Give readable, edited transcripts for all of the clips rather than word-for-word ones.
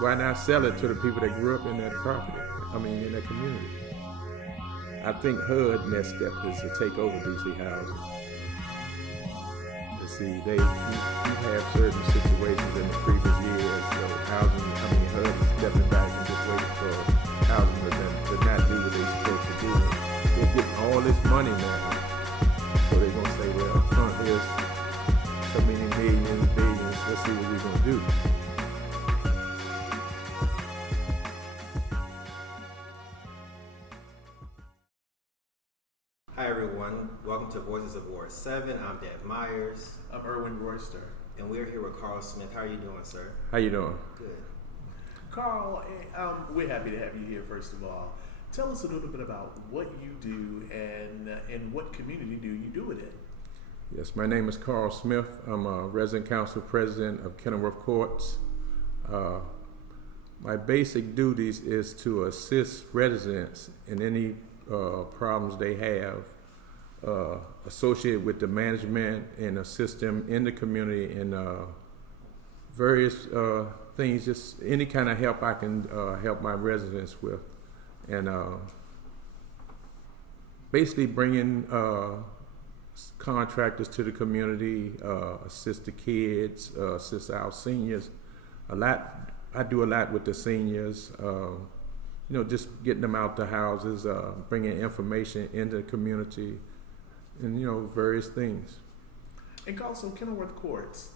Why not sell it to the people that grew up in that property? I mean, in that community. I think HUD next step is to take over DC housing. You see, you have certain situations in the previous years, so housing, I mean, HUD is stepping back and just waiting for housing to not do what they're supposed to do. They're getting all this money now, so they're gonna say, well, here's so many millions, billions. Let's see what we're gonna do. Hi everyone, welcome to Voices of Ward 7. I'm Dave Myers. I'm Erwin Royster. And we're here with Carl Smith. How are you doing, sir? How you doing? Good. Carl, we're happy to have you here, first of all. Tell us a little bit about what you do and what community do you do it in? Yes, my name is Carl Smith. I'm a resident council president of Kenilworth Courts. My basic duties is to assist residents in any problems they have associated with the management and assist them in the community in various things, just any kind of help I can help my residents with. And basically bringing contractors to the community, assist the kids, assist our seniors. I do a lot with the seniors. Just getting them out the houses, bringing information into the community, and various things. And also Kenilworth Courts.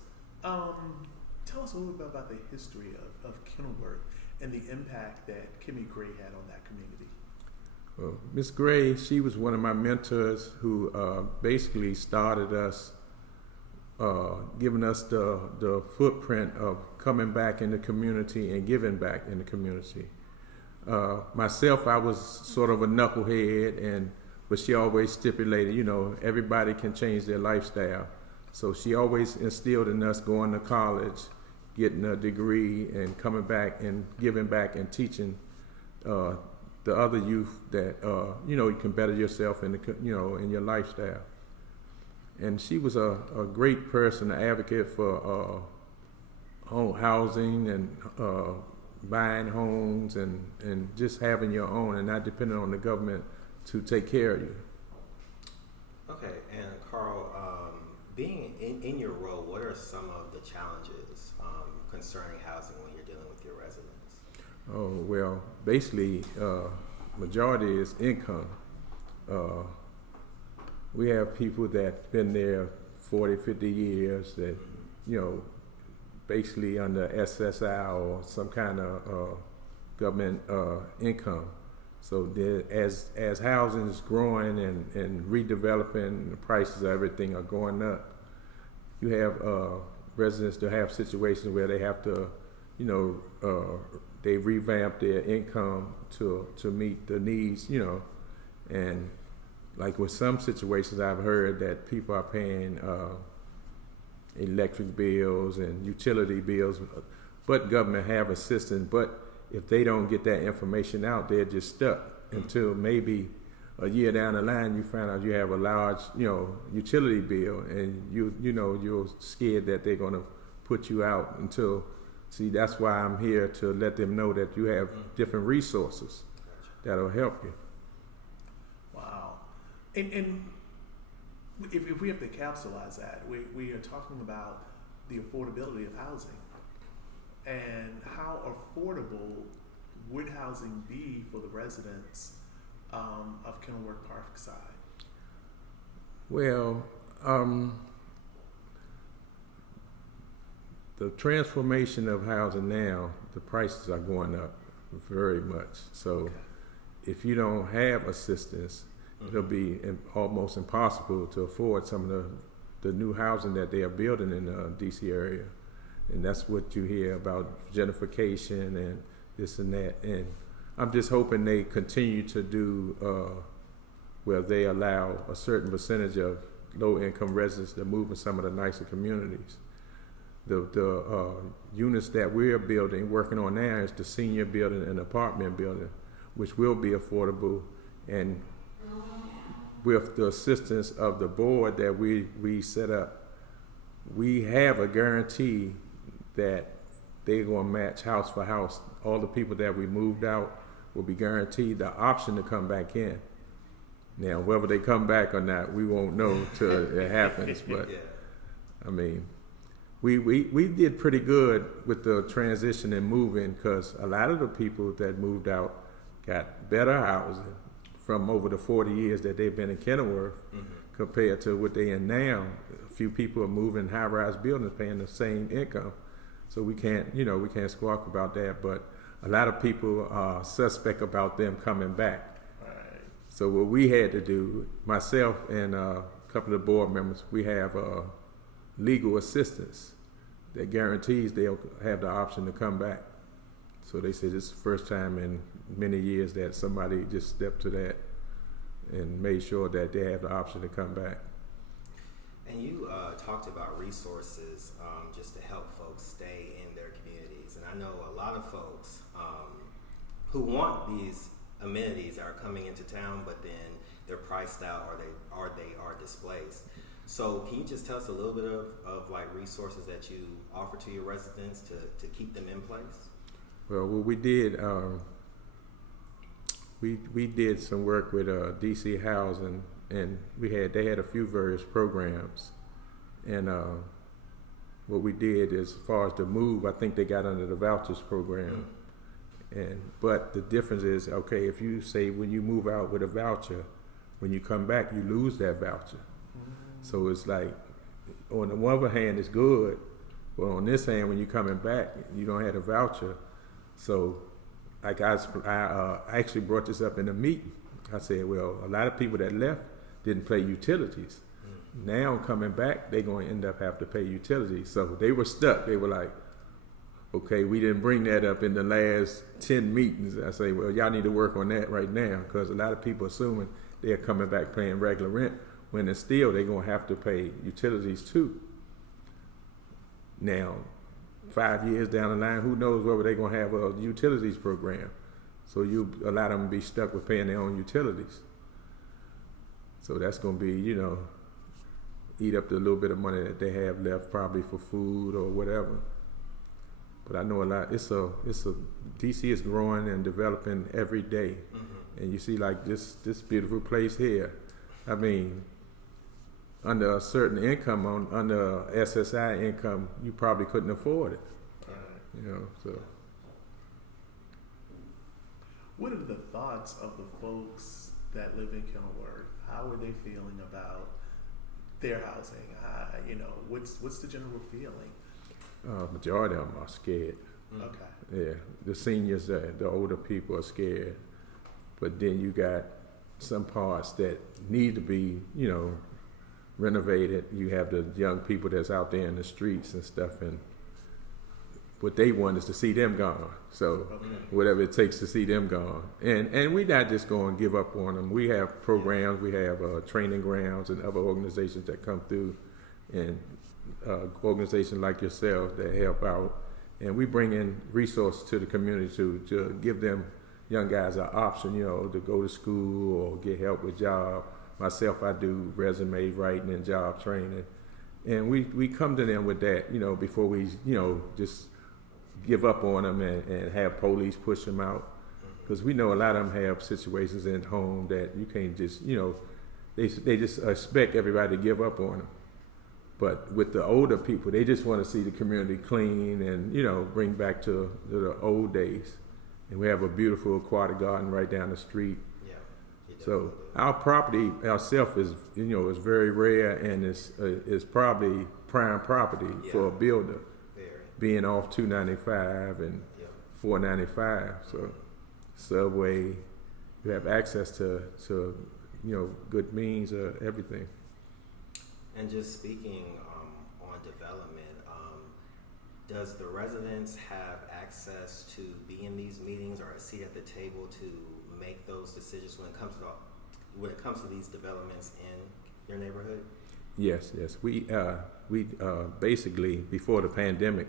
Tell us a little bit about the history of Kenilworth and the impact that Kimmy Gray had on that community. Well, Miss Gray, she was one of my mentors who basically started us, giving us the footprint of coming back in the community and giving back in the community. Myself, I was sort of a knucklehead, but she always stipulated, everybody can change their lifestyle. So she always instilled in us going to college, getting a degree, and coming back and giving back and teaching the other youth that you can better yourself in in your lifestyle. And she was a great person, an advocate for home housing and buying homes and just having your own and not depending on the government to take care of you. Okay, and Carl, being in your role, what are some of the challenges concerning housing when you're dealing with your residents? Oh, well, basically, majority is income. We have people that been there 40, 50 years that, basically under SSI or some kind of government income. So as housing is growing and redeveloping, the prices of everything are going up. You have residents that have situations where they have to, they revamp their income to meet the needs, and like with some situations I've heard that people are paying electric bills and utility bills, but government have assistance. But if they don't get that information out, they're just stuck until maybe a year down the line you find out you have a large, utility bill, and you're scared that they're going to put you out until. See, that's why I'm here to let them know that you have different resources that'll help you. Wow. And if we have to capsulize that, we are talking about the affordability of housing and how affordable would housing be for the residents of Kenilworth Parkside? Well, the transformation of housing now, the prices are going up very much. So if you don't have assistance, it'll be almost impossible to afford some of the new housing that they are building in the DC area. And that's what you hear about gentrification and this and that. And I'm just hoping they continue to do where they allow a certain percentage of low-income residents to move in some of the nicer communities. The units that we're building, working on now, is the senior building and apartment building, which will be affordable. And with the assistance of the board that we set up, we have a guarantee that they're going to match house for house. All the people that we moved out will be guaranteed the option to come back in. Now, whether they come back or not, we won't know till it happens. But Yeah. I mean, we did pretty good with the transition and moving, because a lot of the people that moved out got better housing from over the 40 years that they've been in Kenilworth compared to what they in now. A few people are moving high-rise buildings paying the same income. So we can't squawk about that, but a lot of people are suspect about them coming back. Right. So what we had to do, myself and a couple of the board members, we have legal assistance that guarantees they'll have the option to come back. So they said it's the first time in many years that somebody just stepped to that and made sure that they have the option to come back. And you talked about resources just to help folks stay in their communities. And I know a lot of folks who want these amenities are coming into town, but then they're priced out or they are displaced. So can you just tell us a little bit of like resources that you offer to your residents to keep them in place? Well, what we did, we did some work with DC Housing, and they had a few various programs, and what we did as far as the move, I think they got under the vouchers program, but the difference is, okay, if you say when you move out with a voucher, when you come back you lose that voucher. So it's like, on the one hand it's good, but on this hand, when you're coming back, you don't have a voucher. So like I actually brought this up in a meeting. I said, well, a lot of people that left didn't pay utilities. Now coming back, they're going to end up have to pay utilities. So they were stuck. They were like, okay, we didn't bring that up in the last 10 meetings. I say, well, y'all need to work on that right now, because a lot of people assuming they're coming back paying regular rent, when it's still they're going to have to pay utilities too. Now, 5 years down the line, who knows whether they're going to have a utilities program. So a lot of them be stuck with paying their own utilities. So that's going to be, eat up the little bit of money that they have left, probably for food or whatever. But I know a lot. DC is growing and developing every day. And you see like this beautiful place here. I mean, under a certain income, under SSI income, you probably couldn't afford it. So. What are the thoughts of the folks that live in Kenilworth? How are they feeling about their housing? What's the general feeling? Majority of them are scared. Okay. Yeah, the seniors, the older people are scared. But then you got some parts that need to be, renovated. You have the young people that's out there in the streets and stuff, and what they want is to see them gone. So whatever it takes to see them gone. And we're not just going to give up on them. We have programs, we have training grounds and other organizations that come through, and organizations like yourself that help out. And we bring in resources to the community to give them young guys an option, to go to school or get help with job. Myself, I do resume writing and job training. And we come to them with that, before we, just give up on them and have police push them out. Because we know a lot of them have situations in home that you can't just, they just expect everybody to give up on them. But with the older people, they just want to see the community clean and, bring back to the old days. And we have a beautiful aquatic garden right down the street. Yeah. So our property ourselves is, is very rare, and is probably prime property for a builder, being off 295 and 495. So subway, you have access to good means of everything. And just speaking on development, does the residents have access to be in these meetings or a seat at the table to make those decisions when it comes to these developments in your neighborhood? Yes. We basically, before the pandemic,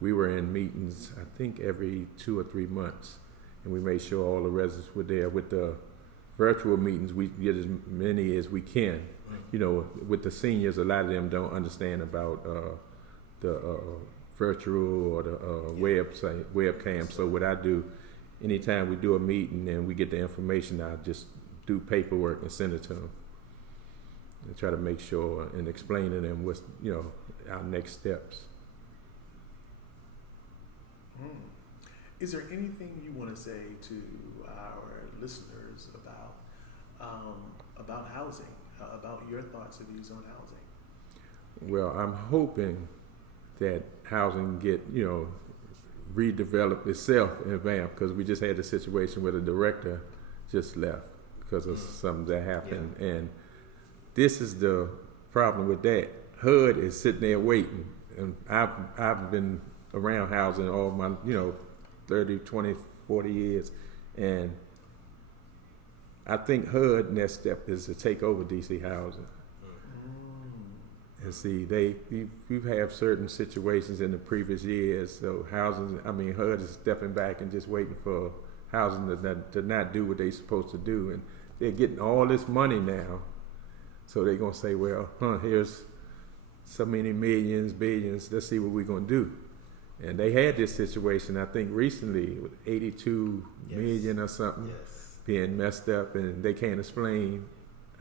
we were in meetings, I think every 2 or 3 months, and we made sure all the residents were there. With the virtual meetings, we get as many as we can. With the seniors, a lot of them don't understand about the virtual or the webcam. So what I do, anytime we do a meeting and we get the information, I just do paperwork and send it to them and try to make sure and explain to them what's our next steps. Is there anything you want to say to our listeners about housing, about your thoughts and views on housing? Well, I'm hoping that housing get redevelop itself in Vamp, because we just had a situation where the director just left because of something that happened, and this is the problem with that. HUD is sitting there waiting, and I've been around housing all my 30, 20, 40 years, and I think HUD next step is to take over DC housing. And see, we've had certain situations in the previous years. So HUD is stepping back and just waiting for housing to not do what they're supposed to do, and they're getting all this money now. So they're gonna say, well, here's so many millions, billions. Let's see what we're gonna do. And they had this situation, I think, recently with 82 million or something being messed up, and they can't explain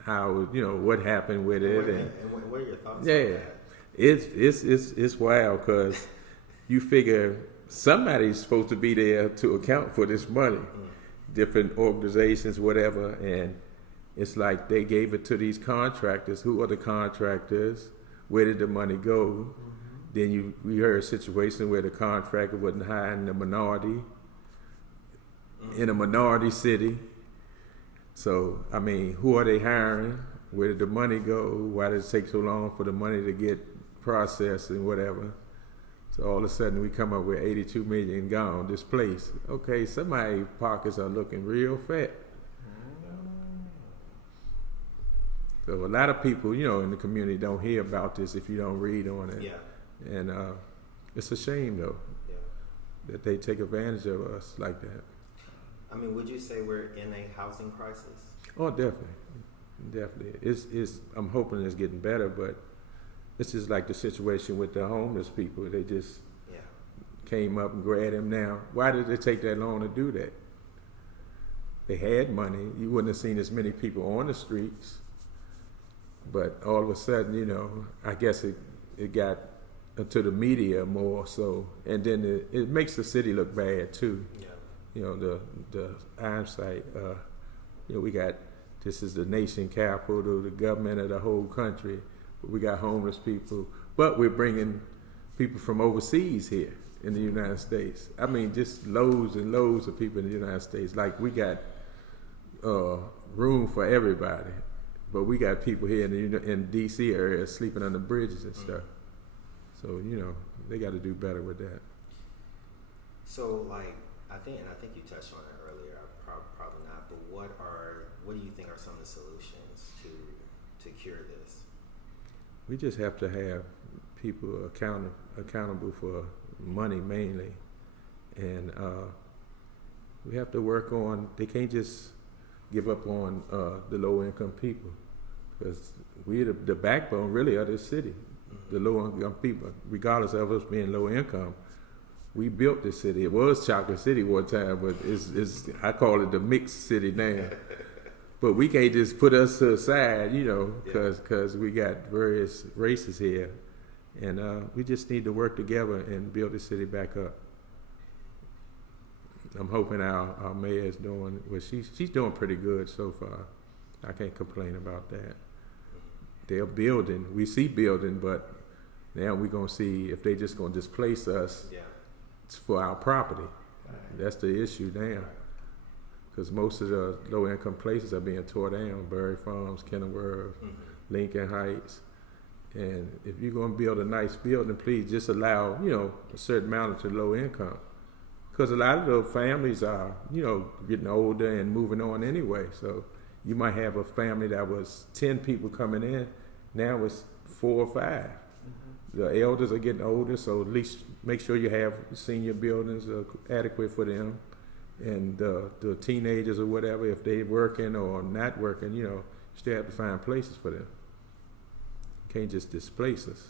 how what happened with it. And what are your thoughts on that? It's wild, because you figure somebody's supposed to be there to account for this money, different organizations, whatever, and it's like they gave it to these contractors. Who are the contractors? Where did the money go? Then we heard a situation where the contractor wasn't hiring the minority in a minority city. So, who are they hiring? Where did the money go? Why did it take so long for the money to get processed and whatever? So all of a sudden we come up with 82 million gone, displaced. Okay, somebody's pockets are looking real fat. So a lot of people, in the community don't hear about this if you don't read on it. Yeah. And it's a shame, though, that they take advantage of us like that. Would you say we're in a housing crisis? Oh, definitely. I'm hoping it's getting better, but it's just like the situation with the homeless people. They just came up and grabbed them now. Why did it take that long to do that? They had money. You wouldn't have seen as many people on the streets. But all of a sudden, I guess it got to the media more so, and then it makes the city look bad too. The eyesight. This is the nation capital, the government of the whole country. But we got homeless people, but we're bringing people from overseas here in the United States. Just loads and loads of people in the United States. Like, we got room for everybody, but we got people here in D.C. area sleeping under bridges and stuff. So they got to do better with that. So, I think you touched on it earlier. Probably not. But what do you think are some of the solutions to cure this? We just have to have people accountable for money mainly, and we have to work on. They can't just give up on the low income people, because we're the backbone really of this city. The low income people, regardless of us being low income. We built this city. It was Chocolate City one time, but it's I call it the mixed city now. But we can't just put us to the side, because we got various races here, and we just need to work together and build the city back up. I'm hoping our mayor is doing well. She's doing pretty good so far. I can't complain about that. They're building. We see building, but now we're gonna see if they just gonna displace us. For our property. That's the issue now, because most of the low-income places are being torn down. Berry Farms, Kenilworth, Lincoln Heights. And if you're going to build a nice building, please just allow a certain amount to low income, because a lot of those families are getting older and moving on anyway. So you might have a family that was 10 people coming in, now it's 4 or 5. The elders are getting older, so at least make sure you have senior buildings adequate for them. And the teenagers or whatever, if they're working or not working, you still have to find places for them. You can't just displace us.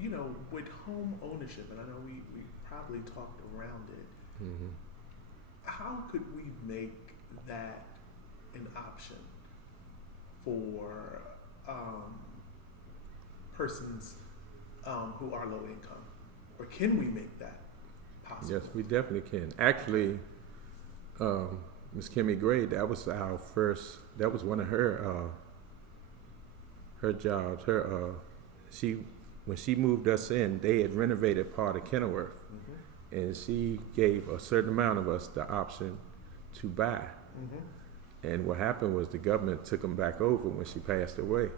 You know, with home ownership, and I know we probably talked around it, Hmm. how could we make that an option for persons who are low income? Or can we make that possible? Yes, we definitely can. Actually, Miss Kimmy Gray, that was our first. That was one of her jobs. When she moved us in, they had renovated part of Kenilworth, Mm-hmm. and she gave a certain amount of us the option to buy. Mm-hmm. And what happened was the government took them back over when she passed away.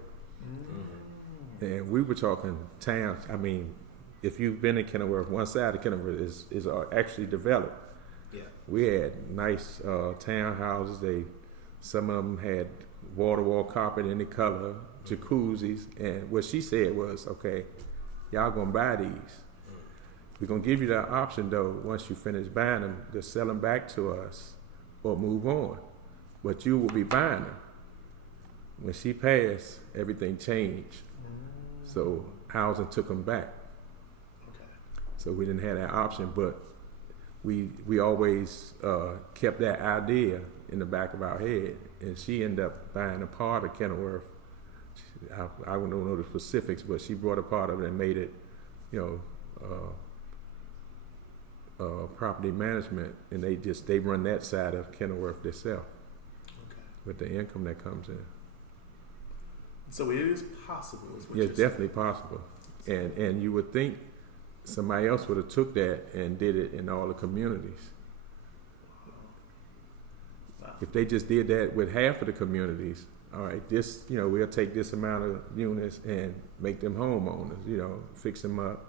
Mm-hmm. And we were talking towns. I mean, if you've been in Kenilworth, one side of Kenilworth is actually developed. Yeah. We had nice townhouses. Some of them had wall carpet in the color, jacuzzis, and what she said was, okay, y'all gonna buy these. We're gonna give you that option though, once you finish buying them, to sell them back to us or move on. But you will be buying them. When she passed, everything changed. So housing took them back. Okay. So we didn't have that option, but we always kept that idea in the back of our head. And she ended up buying a part of Kenilworth. I don't know the specifics, but she brought a part of it and made it, property management, and they run that side of Kenilworth themselves Okay. with the income that comes in. So it is possible. Is what Yeah, you're it's definitely possible. And you would think somebody else would have took that and did it in all the communities. saying. Wow. If they just did that with half of the communities, all right, we'll take this amount of units and make them homeowners, fix them up.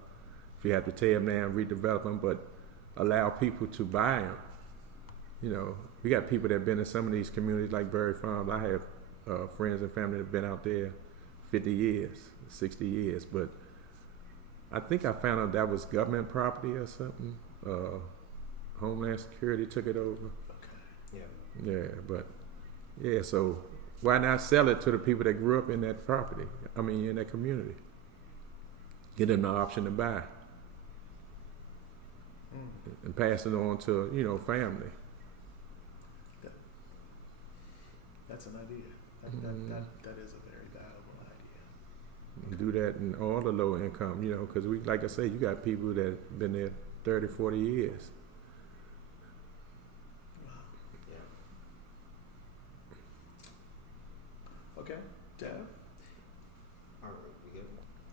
If you have to tear them down, redevelop them, but allow people to buy them. We got people that have been in some of these communities like Berry Farms. I have friends and family that have been out there 50 years, 60 years, but I think I found out that was government property or something. Homeland Security took it over. Okay. So why not sell it to the people that grew up in that property? In that community. Give them the option to buy and pass it on to, family. That's an idea. That is a very valuable idea. And do that in all the low income, because like I say, you got people that have been there 30, 40 years. Wow. Yeah. Okay, Dev? All right, we good?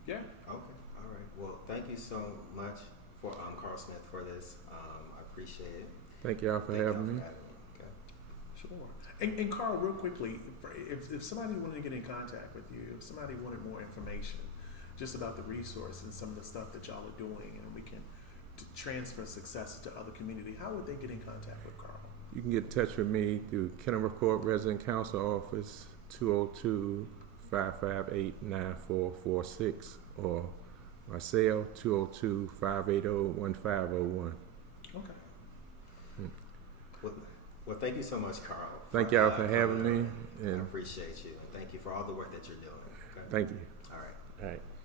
Yeah. Okay, all right. Well, thank you so much for Carl Smith for this. I appreciate it. Thank y'all for Thank y'all having me. Okay. Sure. And Carl, real quickly, if somebody wanted to get in contact with you, if somebody wanted more information just about the resource and some of the stuff that y'all are doing, and we can transfer success to other community, how would they get in contact with Carl? You can get in touch with me through Kenilworth Court Resident Counsel Office, 202-558-9446, or my cell, 202-580-1501. Okay. Well, thank you so much, Carl. Thank y'all for having me. I And appreciate you. And thank you for all the work that you're doing. Okay? thank you. All right. All right.